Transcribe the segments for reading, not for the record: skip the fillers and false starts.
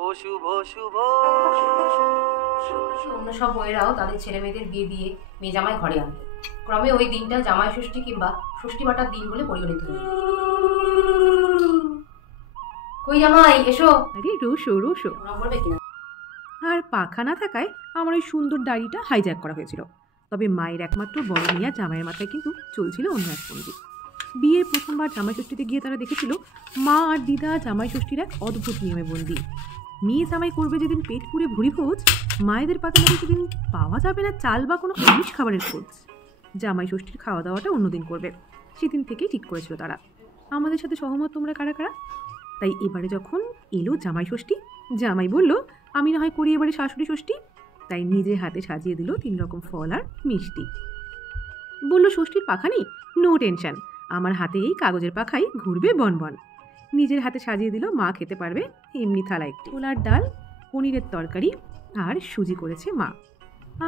ও শুভ শুভ। অন্য সব বইয়েরাও তাদের ছেলে মেয়েদের বিয়ে দিয়ে মেয়ে জামাই ঘরে আনতো। ক্রমে ওই দিনটা জামাই ষষ্ঠী কিংবা ষষ্ঠী বাটার দিন বলে পরিগণিত হল। কই জামাই এসো। আরে রোসো রোসো। বলবে কিনা? আর পাখা না থাকায় আমার ওই সুন্দর ডায়েরিটা হাইজ্যাক করা হয়েছিল। তবে মায়ের একমাত্র বড় মেয়ে জামাইয়ের মাথায় কিন্তু চলছিল অন্য এক ফন্দি। বিয়ের প্রথমবার জামাই ষষ্ঠীতে গিয়ে তারা দেখেছিল মা আর দিদা জামাই ষষ্ঠীর এক অদ্ভুত নিয়মে বন্দি। মেয়ে জামাই করবে যেদিন পেট পুড়ে ভুড়ি ভোজ, মায়েদের পাতামাতে সেদিন পাওয়া যাবে না চাল বা কোনো আমিষ খাবারের খোঁজ। জামাই ষষ্ঠীর খাওয়া দাওয়াটা অন্যদিন করবে, সেদিন থেকেই ঠিক করেছিল তারা। আমাদের সাথে সহমত তোমরা কারা কারা? তাই এবারে যখন এলো জামাই ষষ্ঠী, জামাই বলল আমি না হয় করি এবারে শাশুড়ি ষষ্ঠী। তাই নিজের হাতে সাজিয়ে দিল 3 রকম ফল আর মিষ্টি। বলল ষষ্ঠীর পাখা নেই, নো টেনশন, আমার হাতে এই কাগজের পাখাই ঘুরবে বনবন। নিজের হাতে সাজিয়ে দিল মা খেতে পারবে এমনি থালা একটি। ছোলার ডাল, পনিরের তরকারি আর সুজি করেছে মা।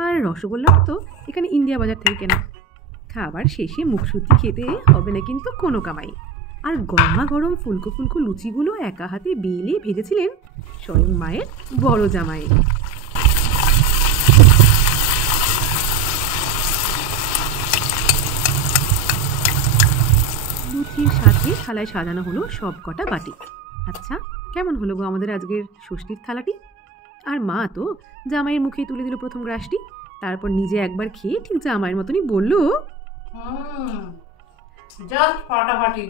আর রসগোল্লাটা তো এখানে ইন্ডিয়া বাজার থেকে কেনা। খাবার শেষে মুখশুদ্ধি খেতে হবে না কিন্তু কোনো কামাই। আর গরমা গরম ফুলকো ফুলকো লুচিগুলো একা হাতে বেলে ভেজেছিলেন স্বয়ং মায়ের বড় জামাই। লুচির সাথে থালায় সাজানো হলো সব কটা বাটি। আচ্ছা কেমন হলো গো আমাদের আজকের ষষ্ঠীর থালাটি? আর মা তো জামাইয়ের মুখেই তুলে দিল প্রথম গ্রাসটি। তারপর নিজে একবার খেয়ে ঠিক জামাইয়ের মতনই বলল, জাস্ট ফাটাফাটি।